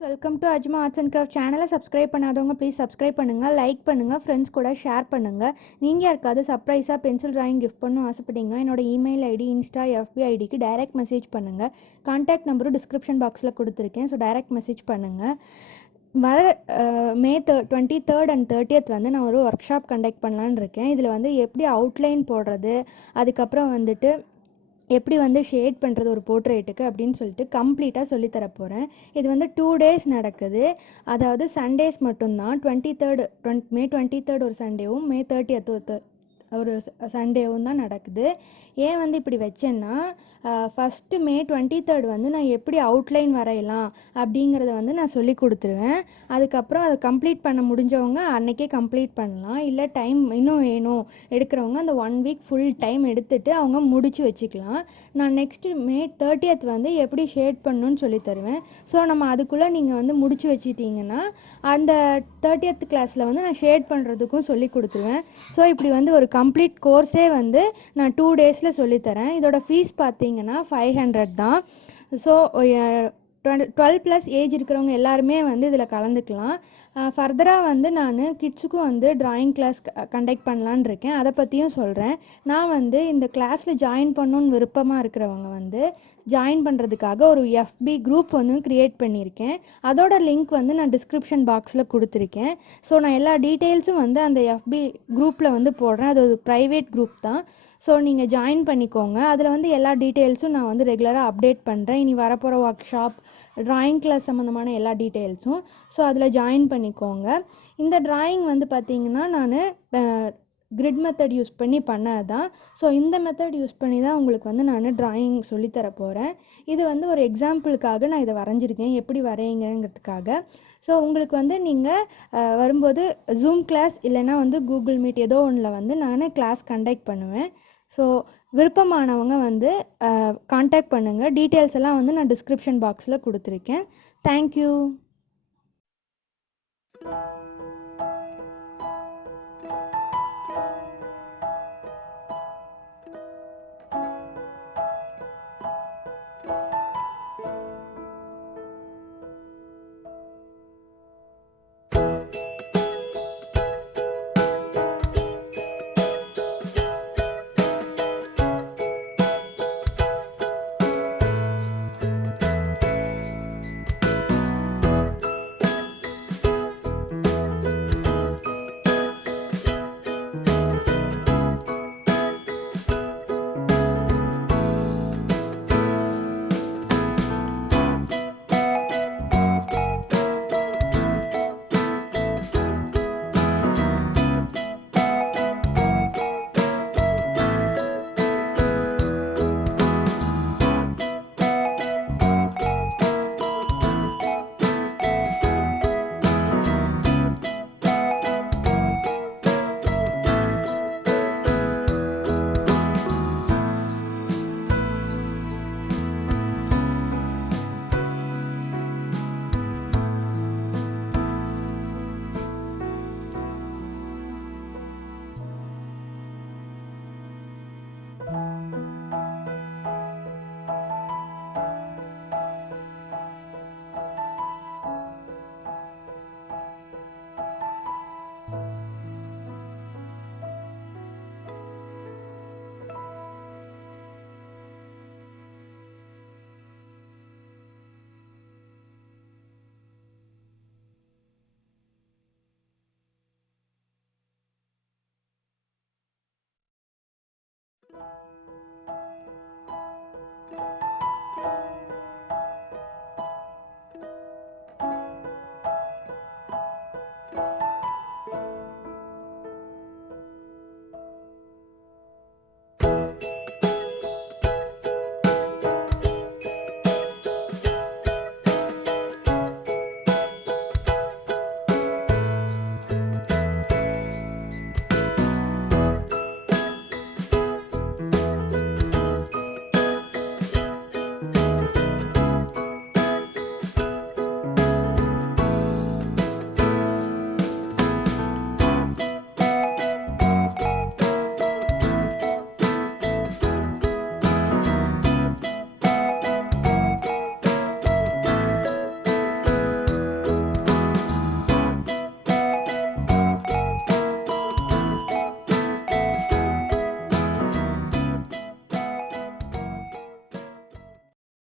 Welcome to அஜ்மா arts and craft சேனலை subscribe பண்ணாதவங்க please subscribe பண்ணுங்கள், லைக் பண்ணுங்கள், ஃப்ரெண்ட்ஸ் கூட ஷேர் பண்ணுங்கள். நீங்கள் யாருக்காவது சர்ப்ரைஸாக பென்சில் ட்ராயிங் கிஃப்ட் பண்ணணும் ஆசைப்பட்டீங்கன்னா என்னோட இமெயில் ஐடி, இன்ஸ்டா, எஃபி ஐடிக்கு டைரக்ட் மெசேஜ் பண்ணுங்கள். கான்டாக்ட் நம்பரும் டிஸ்கிரிப்ஷன் பாக்ஸில் கொடுத்துருக்கேன். ஸோ டைரக்ட் மெசேஜ் பண்ணுங்கள். வர மே 23rd அண்ட் 30th வந்து நான் ஒரு ஒர்க் ஷாப் கண்டக்ட் பண்ணலான்னு இருக்கேன். இதில் வந்து எப்படி அவுட்லைன் போடுறது, அதுக்கப்புறம் வந்துட்டு எப்படி வந்து ஷேட் பண்ணுறது ஒரு போர்ட்ரேட்டுக்கு அப்படின்னு சொல்லிட்டு கம்ப்ளீட்டாக சொல்லித்தர போகிறேன். இது வந்து 2 days நடக்குது. அதாவது சண்டேஸ் மட்டும்தான். மே 23rd ஒரு சண்டேவும் மே 30th ஒரு சண்டேவும் தான் நடக்குது. ஏன் வந்து இப்படி வச்சேன்னா, ஃபஸ்ட்டு மே 23rd வந்து நான் எப்படி அவுட்லைன் வரையலாம் அப்படிங்கிறத வந்து நான் சொல்லி கொடுத்துருவேன். அதுக்கப்புறம் அதை கம்ப்ளீட் பண்ண முடிஞ்சவங்க அன்றைக்கே கம்ப்ளீட் பண்ணலாம். இல்லை டைம் இன்னும் வேணும் எடுக்கிறவங்க அந்த 1 week ஃபுல் டைம் எடுத்துகிட்டு அவங்க முடித்து வச்சுக்கலாம். நான் நெக்ஸ்ட்டு மே 30th வந்து எப்படி ஷேட் பண்ணணும்னு சொல்லி தருவேன். ஸோ நம்ம அதுக்குள்ளே நீங்கள் வந்து முடிச்சு வச்சிட்டிங்கன்னா அந்த 30th கிளாஸில் வந்து நான் ஷேட் பண்ணுறதுக்கும் சொல்லி கொடுத்துருவேன். ஸோ இப்படி வந்து ஒரு கம்ப்ளீட் கோர்ஸே வந்து நான் 2 days சொல்லித்தரேன். இதோட ஃபீஸ் பார்த்தீங்கன்னா 500 தான். ஸோ 12+ ஏஜ் இருக்கிறவங்க எல்லாருமே வந்து இதில் கலந்துக்கலாம். ஃபர்தராக வந்து நான் கிட்ஸுக்கும் வந்து ட்ராயிங் கிளாஸ் கண்டக்ட் பண்ணலான்னு இருக்கேன். அதை பற்றியும் சொல்கிறேன். நான் வந்து இந்த கிளாஸில் ஜாயின் பண்ணணுன்னு விருப்பமாக இருக்கிறவங்க வந்து ஜாயின் பண்ணுறதுக்காக ஒரு எஃபி குரூப் வந்து க்ரியேட் பண்ணியிருக்கேன். அதோட லிங்க் வந்து நான் டிஸ்கிரிப்ஷன் பாக்ஸில் கொடுத்துருக்கேன். ஸோ நான் எல்லா டீட்டெயில்ஸும் வந்து அந்த எஃபி குரூப்பில் வந்து போடுறேன். அது ஒரு ப்ரைவேட் குரூப் தான். ஸோ நீங்கள் ஜாயின் பண்ணிக்கோங்க. அதில் வந்து எல்லா டீட்டெயில்ஸும் நான் வந்து ரெகுலராக அப்டேட் பண்ணுறேன். இனி வரப்போகிற ஒர்க் ஷாப், ட்ராயிங் கிளாஸ் சம்மந்தமான எல்லா டீட்டெயில்ஸும். ஸோ அதில் ஜாயின் பண்ணிக்கோங்க. இந்த ட்ராயிங் வந்து பார்த்திங்கன்னா நான் கிரிட் மெத்தட் யூஸ் பண்ணி பண்ணது தான். ஸோ இந்த மெத்தட் யூஸ் பண்ணி தான் உங்களுக்கு வந்து நான் ட்ராயிங் சொல்லித்தர போகிறேன். இது வந்து ஒரு எக்ஸாம்பிளுக்காக நான் இதை வரைஞ்சிருக்கேன், எப்படி வரையுங்கிறதுக்காக. ஸோ உங்களுக்கு வந்து நீங்கள் வரும்போது ஜூம் கிளாஸ் இல்லைன்னா வந்து கூகுள் மீட் ஏதோ ஒன்றில் வந்து நான் கிளாஸ் கண்டக்ட் பண்ணுவேன். ஸோ விருப்பமானவங்க வந்து காண்டாக்ட் பண்ணுங்கள். டீட்டெயில்ஸ் எல்லாம் வந்து நான் டிஸ்கிரிப்ஷன் பாக்ஸில் கொடுத்துருக்கேன். தேங்க்யூ.